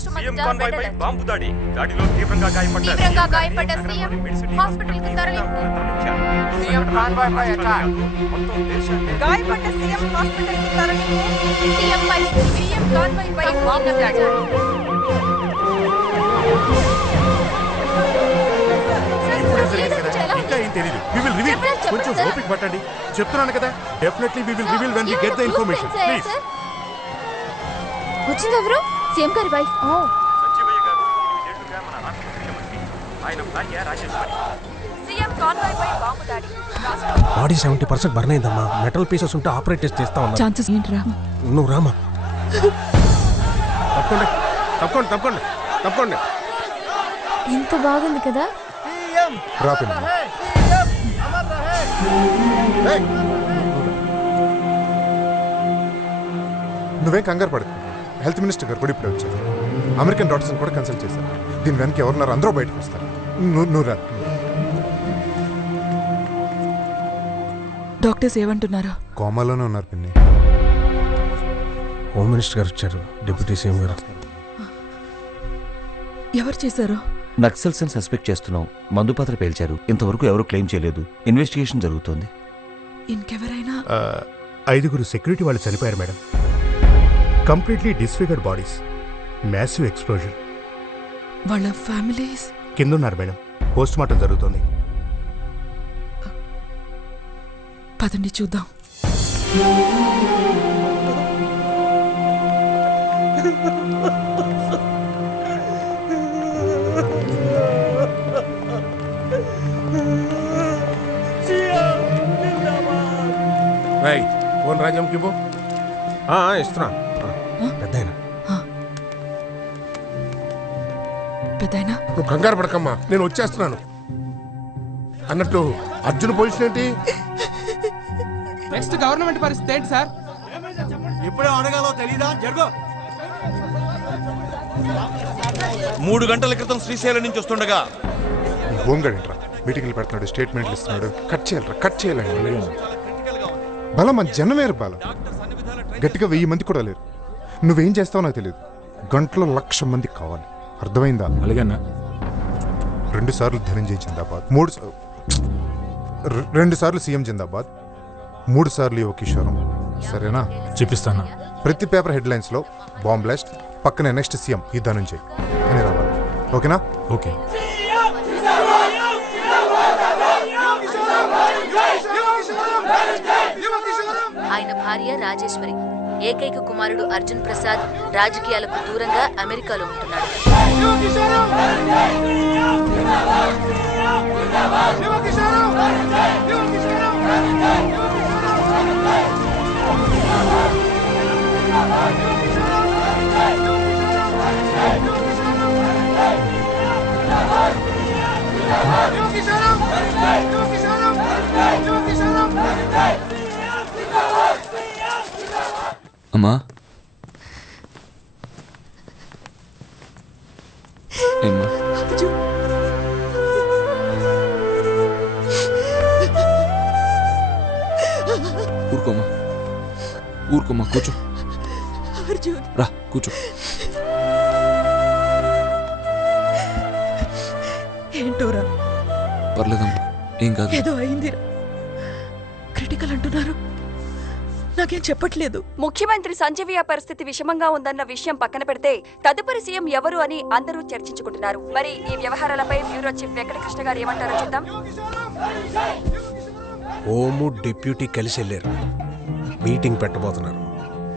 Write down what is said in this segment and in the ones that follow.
CM convoy పై bomb దాడి. దాడిలో తీవ్రంగా గాయపడ్డ సీఎం హాస్పిటల్కు తరలింపు. సీఎం కాన్వాయ్ పై అటాక్. మొత్తం దేశాన్ని గాయపడ్డ సీఎం హాస్పిటల్కు తరలింపు. సీఎం కాన్వాయ్ పై బాంబు దాడి. ఇంకా ఏం తెలియదు. We will reveal. కొంచెం ఓపిక పట్టండి. చెప్తున్నాను కదా, definitely we will reveal when we get the information. Please. వచ్చింది ఎవరు? సీఎం గారి వైఫ్. సంజీవయ్య గారు 8 ఏళ్లుగా మన రాష్ట్ర ముఖ్యమంత్రి. ఆయన భార్య రాజేశ్వరి. సీఎం కాన్వాయ్ పై బాంబు దాడి. బాడీ 70% బర్న్ అయిందమ్మా. మెటల్ పీసెస్ ఉంటే ఆపరేట్ చేస్తా ఉన్నా. ఛాన్సెస్ ఏంట్రా? నువ్వు రామా. తప్పకుండా తప్పకుండా తప్పకుండా తప్పకుండా. ఎంత బాగుంది కదా. నువ్వేం కంగారు పడకు. హెల్త్ మినిస్టర్ గారు కూడా ఇప్పుడే వచ్చారు. అమెరికన్ డాక్టర్స్ కూడా కన్సల్ట్ చేశారు. దీని వెనక ఎవరున్నారు అందరూ బయటకు వస్తారు. నువ్వు రా. డాక్టర్స్ ఏమంటున్నారు? కోమాలోనే ఉన్నారు పిన్ని. హోమ్ మినిస్టర్ గారు వచ్చారు. డిప్యూటీ సీఎం గారు. ఎవరు చేశారు? నక్సల్స్ అని సస్పెక్ట్ చేస్తున్నాం. మందుపాత్ర పేల్చారు. ఇంతవరకు ఎవరు క్లెయిమ్ చేయలేదు. ఇన్వెస్టిగేషన్ జరుగుతోంది. ఇంకెవరైనా? 5 సెక్యూరిటీ వాళ్ళు చనిపోయారు madam. Completely disfigured bodies. Massive explosion. వాళ్ళ ఫ్యామిలీస్ కింద ఉన్నారు మేడం. పోస్ట్ మార్టం జరుగుతోంది. పదండి చూద్దాం. ఫోన్ రాజ్యంకి పో. ఇస్తున్నా. పెద్దయినా పెద్దయినా నువ్వు కంగారు పడకమ్మా, నేను వచ్చేస్తున్నాను. అన్నట్టు అర్జున్ పొజిషన్ ఏంటి? నెక్స్ట్ గవర్నమెంట్ పరిస్థితి ఏంటి సార్? ఇప్పుడే అడగాలో తెలీదా? జరుగు. 3 గంటల క్రితం శ్రీశైలం నుంచి వస్తుండగా హోంగార్డ్ ఏంట్రా మీటింగ్లు పెడుతున్నాడు, స్టేట్మెంట్లు ఇస్తున్నాడు. కట్ చేయాలరా, కట్ చేయాలండి. బలం మన జనమేరు బలం. గట్టిగా 1000 మంది కూడా లేరు. నువ్వేం చేస్తావో నాకు తెలియదు. గంటలో 1,00,000 మంది కావాలి. అర్థమైందా? అలాగేనా? 2 సార్లు ధనంజయ్ జిందాబాద్, 2 సార్లు సీఎం జిందాబాద్, 3 సార్లు యువ కిషోరం. సరేనా? చూపిస్తాను. ప్రతి పేపర్ హెడ్లైన్స్ లో బాంబ్ బ్లాస్ట్, పక్కనే నెక్స్ట్ సీఎం ఈ ధనంజయ్ అని రావాలి. ఓకేనా? ఓకే. ఆయన భార్య రాజేశ్వరి, ఏకైక కుమారుడు అర్జున్ ప్రసాద్ రాజకీయాలకు దూరంగా అమెరికాలో ఉంటున్నాడు. అమ్మా, ఏమ్మా? ఊరుకోమ్మా, ఊరుకోమ్మా, కూర్చో. రా కూర్చో. ఏంటోరా? పర్లేదమ్మా, ఏం కాదు. ఏదో అయిందిరా. క్రిటికల్ అంటున్నారు, నాకేం చెప్పట్లేదు. ముఖ్యమంత్రి సంజీవయ్య పరిస్థితి విషమంగా ఉందన్న విషయం పక్కన పెడితే తదుపరి సీఎం ఎవరు అని అందరూ చర్చించుకుంటున్నారు. మరి ఈ వ్యవహారాలపై బ్యూరో చీఫ్ వెంకటకృష్ణ గారు ఏమంటారో చూద్దాం. హోము డిప్యూటీ కలిసి వెళ్ళారు. మీటింగ్ పెట్టబోతున్నారు.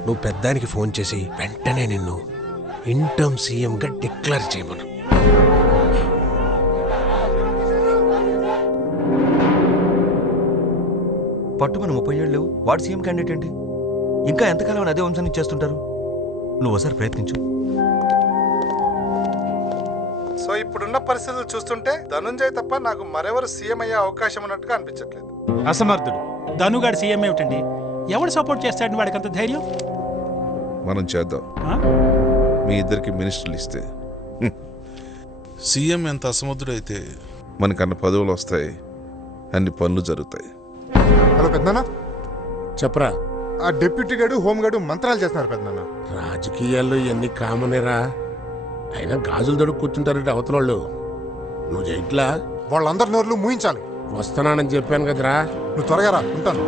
నువ్వు పెద్దానికి ఫోన్ చేసి వెంటనే నిన్ను ఇంటర్మ్ సీఎంగా డిక్లేర్ చేయమను. పట్టుమని 30 ఏళ్ళు లేవు. వాడు సీఎం క్యాండిడేట్ ఏంటి? ఇంకా ఎంతకాలం అదే వంశాన్ని చేస్తుంటారు? నువ్వు ఒకసారి ప్రయత్నించు. సో ఇప్పుడున్న పరిస్థితులు చూస్తుంటే ధనుంజయ్ తప్ప నాకు మరెవరు సీఎం అయ్యే అవకాశం ఉన్నట్టుగా అనిపించట్లేదు. అసమర్థుడు ధనుగాడు సీఎం ఏమిటండి? ఎవడు సపోర్ట్ చేస్తాడు వాడికి అంత ధైర్యం? మనం చేద్దాం. మీ ఇద్దరికి మినిస్టర్లు ఇస్తే సీఎం ఎంత అసమర్థుడైతే మనకన్నా పదవులు వస్తాయి, అన్ని పనులు జరుగుతాయి. హలో పెద్దనా, చెప్పరా. ఆ డిప్యూటీ గారు హోమ్ గార్డు మంత్రాలు చేస్తున్నారు పెద్దనా. రాజకీయాల్లో ఎన్ని కామనేరా. అయినా గాజులు దొడుకు కూర్చుంటారంటే అవతల వాళ్ళు. నువ్వు చేయట్లా? వాళ్ళందరి నోర్లు మూయించాలి. వస్తున్నానని చెప్పాను కదరా. నువ్వు త్వరగా రా, ఉంటాను.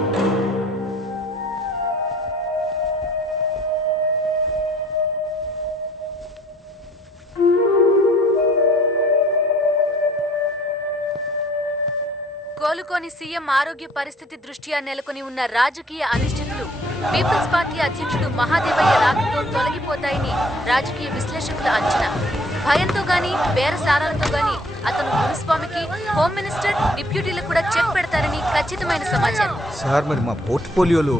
కోలుకోని సీఎం ఆరోగ్య పరిస్థితి దృష్ట్యా నెలకొని ఉన్న రాజకీయ అనిశ్చితులు పీపుల్స్ పార్టీ అధ్యక్షుడు మహాదేవయ్య రాకతో తొలగిపోతాయని రాజకీయ విశ్లేషకుల అంచనా. భయంతో గాని బేరసారాలతో గాని అతను మునిస్వామికి, హోమ్ మినిస్టర్, డిప్యూటీలకు కూడా చెక్ పెడతారని ఖచ్చితమైన సమాచారం. సార్ మరి మా పోర్ట్ఫోలియోలో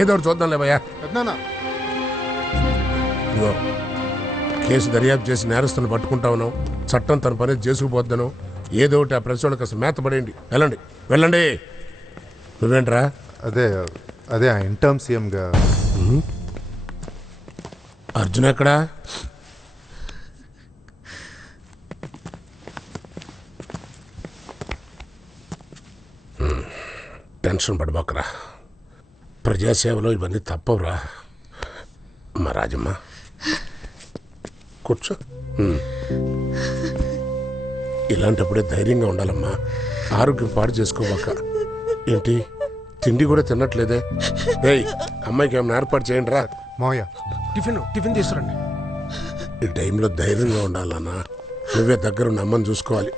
ఏదో చూద్దాంలే భయ్యా. ఇదిగో కేసు దర్యాప్తు చేసి నేరస్తులను పట్టుకుంటా ఉన్నాం. చట్టం తన పని చేసుకుపోద్దాను. ఏదో ఒకటి ఆ ప్రెస్ వాళ్ళకి అసలు మేత పడేయండి. వెళ్ళండి వెళ్ళండి. నువ్వేంట్రా? అదే ఆ ఇంటర్మ్ సీఎంగా. అర్జున్ ఎక్కడా? టెన్షన్ పడబోకరా. ప్రజాసేవలో ఇవన్నీ తప్పవురా. మా రాజమ్మ కూర్చో. ఇలాంటప్పుడే ధైర్యంగా ఉండాలమ్మా. ఆరోగ్యం పాడు చేసుకోబాక. ఏంటి తిండి కూడా తినట్లేదే? ఏయ్ అమ్మాయికి ఏమైనా ఏర్పాటు చేయండి రా. మావయ్య టిఫిన్ తీసుకురండి. ఈ టైంలో ధైర్యంగా ఉండాలన్నా. నువ్వే దగ్గర ఉన్న అమ్మని చూసుకోవాలి.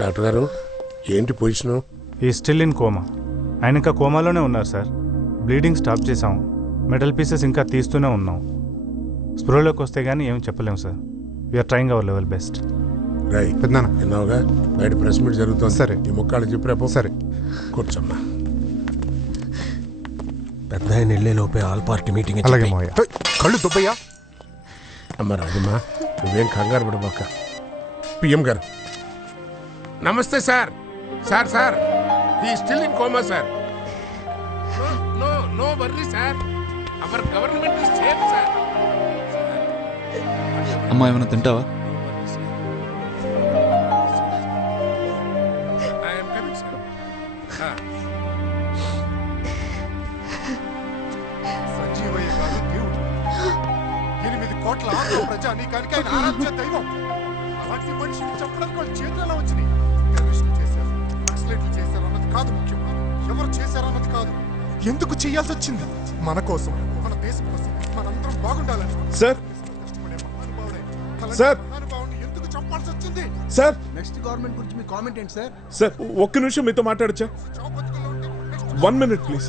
డాక్టర్ గారు ఏంటి పొజిషను? ఈ స్టిల్ ఇన్ కోమా. ఆయన ఇంకా కోమాలోనే ఉన్నారు సార్. బ్లీడింగ్ స్టాప్ చేసాం. మెటల్ పీసెస్ ఇంకా తీస్తూనే ఉన్నాం. స్పృహలోకి వస్తే కానీ ఏం చెప్పలేము sir. We're trying our level best. రై పెద్దనా విన్నావుగా, బయట ప్రెస్ మీట్ జరుగుతుంది. సరే ఈ ముక్కాళ్ళు చెప్పి రేపు. సరే కూర్చోమ్మా. పెద్ద ఆయన వెళ్ళే లోపే ఆల్ పార్టీ మీటింగ్. అలాగే మావయ్య. కళ్ళు దుబ్బయ్యా. అమ్మ రాజమ్మా నువ్వేం కంగారు పడబాక. పిఎం గారు నమస్తే sir. Sir sir he still in coma sir. No no worry sir. Our government is safe sir. అమ్మా ఏమైనా తింటావా? సంజీవయ్య గారు దేవుడు. 8 కోట్ల ఆంధ్ర ప్రజానీకానికి ఆయన ఆరాధ్య దైవం. అలాంటి మనిషిని చంపడానికి వాళ్ళు చేతులలో వచ్చినాయి. టెర్రరిస్టులు చేశారు, నక్సలైట్లు చేశారు అన్నది కాదు ముఖ్యం. ఎవరు చేశారన్నది కాదు, ఎందుకు చేయాల్సి వచ్చింది. మన కోసం, మన దేశం కోసం, మనందరం బాగుండాలని. సార్ సార్ ఎందుకు చంపాల్సి వచ్చింది? సార్ నెక్స్ట్ గవర్నమెంట్ గురించి మీ కామెంట్ ఏంటి సార్? సార్ ఒక్క నిమిషం మీతో మాట్లాడచ్చా? 1 minute ప్లీజ్.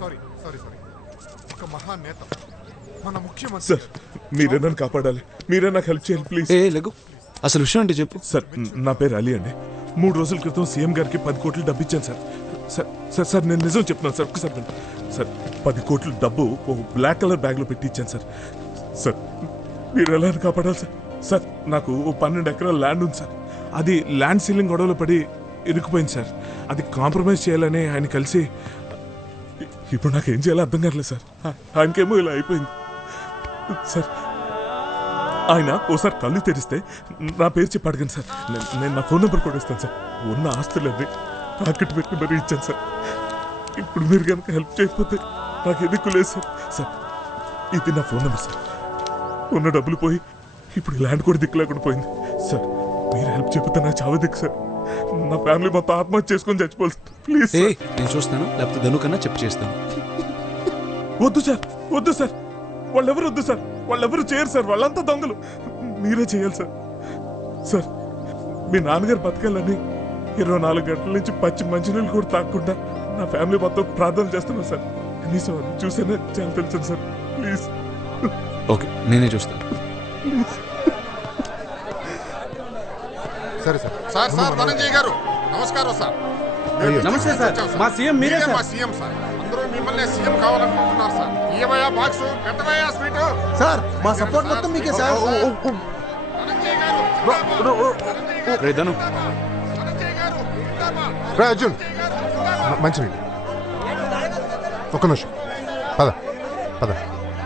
సారీ ఒక మహానేత, మన ముఖ్యమంత్రి. సార్ మీరే నన్ను కాపాడాలి. మీరే నాకు హెల్ప్ చేయాలి ప్లీజ్. లెగు అసలు విషయం అంటే చెప్పు. సార్ నా పేరు అలీ అండి. 3 రోజుల క్రితం సీఎం గారికి 10 కోట్లు డబ్బు ఇచ్చాను సార్. సార్ సార్ నేను నిజం చెప్తున్నాను సార్. ఒకసారి సార్ 10 కోట్లు డబ్బు ఓ బ్లాక్ కలర్ బ్యాగ్లో పెట్టి ఇచ్చాను సార్. సార్ మీరు ఎలా కాపాడాలి సార్? సార్ నాకు ఓ 12 ఎకరాల ల్యాండ్ ఉంది సార్. అది ల్యాండ్ సీలింగ్ గొడవలో పడి ఇరుక్కుపోయింది సార్. అది కాంప్రమైజ్ చేయాలని ఆయన కలిసి, ఇప్పుడు నాకు ఏం చేయాలో అర్థం కావట్లేదు సార్. ఆయనకేమో ఇలా అయిపోయింది సార్. ఆయన ఓసారి కళ్ళు తెరిస్తే నా పేరు చెప్పి అడగండి సార్. నేను నా ఫోన్ నెంబర్ కూడా ఇస్తాను సార్. ఉన్న ఆస్తులన్నీ తాకట్టు పెట్టి మరీ ఇచ్చాను సార్. ఇప్పుడు మీరు కనుక హెల్ప్ చేయకపోతే నాకు ఎదుకు లేదు సార్. సార్ ఇది నా ఫోన్ నెంబర్ సార్. ఉన్న డబ్బులు పోయి ఇప్పుడు ల్యాండ్ కూడా దిక్కు లేకుండా పోయింది సార్. మీరు హెల్ప్ చెప్పితే నా చావు దిక్కు సార్. నా ఫ్యామిలీ మొత్తం ఆత్మహత్య చేసుకొని చచ్చిపోవాలి ప్లీజ్. నేను చూస్తాను, లేకపోతే ధను కన్నా చెప్పు చేస్తాను. వద్దు సార్ వద్దు సార్. వాళ్ళెవరు వద్దు సార్. వాళ్ళెవరు చేయరు సార్. వాళ్ళంతా దొంగలు. మీరే చేయాలి సార్. సార్ మీ నాన్నగారు బతకాలని 24 గంటల నుంచి పచ్చి మంచినీళ్ళు కూడా తాగకుండా నా ఫ్యామిలీ మొత్తం ప్రార్థన చేస్తున్నాను సార్. కనీసం అది చూసేనే చాలా తెలుసు సార్. ప్లీజ్. ఓకే నేనే చూస్తాను. సరే సార్. సార్ ధనంజయ్ గారు నమస్కారం సార్. నమస్తే సార్. మా సీఎం మీరే సార్. మా సీఎం సార్. అందరూ మిమ్మల్ని సీఎం కావాలనుకుంటున్నారు సార్. ఇయ్యవయ్యా బాక్స్, పెట్టవయ్యా స్వీట్. సార్ మా సపోర్ట్ మొత్తం మీకే సార్. రే ధను. రా అర్జున్ మంచి ఒక్క నిమిషం. పద.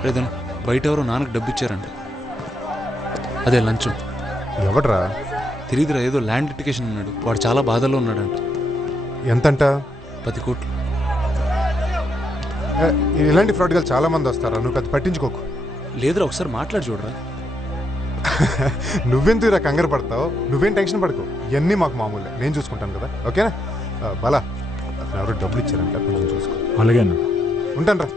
రే ధను బయట ఎవరో నాన్నకు డబ్బు ఇచ్చారంట. అదే లంచం. ఎవడ్రా? తెలియదురా, ఏదో ల్యాండ్ లిటిగేషన్ ఉన్నాడు. వాడు చాలా బాధలో ఉన్నాడంట. ఎంతంట? 10 కోట్లు. ఇలాంటి ఫ్రాడ్గా చాలా మంది వస్తారా, నువ్వు పెద్ద పట్టించుకోకు. లేదురా ఒకసారి మాట్లాడి చూడరా. నువ్వెందుకురా కంగారు పడతావు, నువ్వేం టెన్షన్ పడుకో, ఇవన్నీ మాకు మామూలే, నేను చూసుకుంటాను కదా. ఓకేనా బాలా, అతను ఎవరో డబ్బులు ఇచ్చారంట, కొంచెం చూసుకో. అలాగే అన్న. ఉంటాను రా.